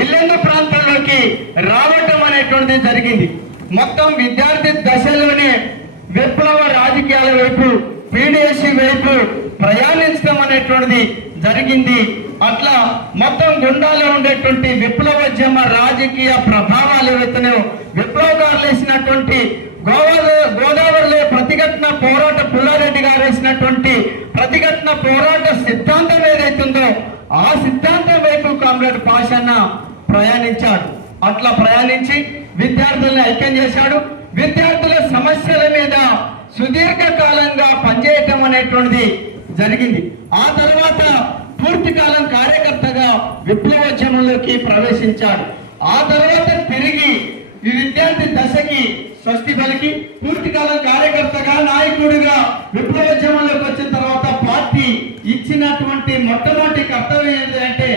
ఇల్లెందు ప్రాంతంలోకి రావటం అనేటువంటిది జరిగింది. మొత్తం విద్యార్థి దశలోనే విప్లవ రాజకీయాల వైపు పీడిఎస్సి వైపు ప్రయాణించడం అనేటువంటిది జరిగింది. అట్లా మొత్తం గుండాలో ఉండేటువంటి విప్లవోద్యమ రాజకీయ ప్రభావాలు ఏవైతున్నాయో విప్లవకారులు వేసినటువంటి గోవాలో గోదావరిలో ప్రతిఘటన పోరాట పుల్లారెడ్డి గారు వేసినటువంటి ప్రతిఘటన పోరాట సిద్ధాంతం ఏదైతుందో ఆ సిద్ధాంతం వైపు కామ్రేడ్ పాషా ప్రయాణించాడు. అట్లా ప్రయాణించి విద్యార్థుల్ని ఐక్యం చేశాడు. విద్యార్థుల సమస్యల మీద సుదీర్ఘ కాలంగా పనిచేయటం అనేటువంటిది జరిగింది. ఆ తర్వాత పూర్తికాలం కార్యకర్తగా విప్లవోద్యమంలోకి ప్రవేశించాడు. ఆ తర్వాత తిరిగి ఈ విద్యార్థి దశకి స్వస్తి పలికి. పూర్తికాలం కార్యకర్తగా నాయకుడిగా విప్లవోద్యమంలోకి వచ్చిన తర్వాత పార్టీ ఇచ్చినటువంటి మొట్టమొదటి కర్తవ్యం ఏంటంటే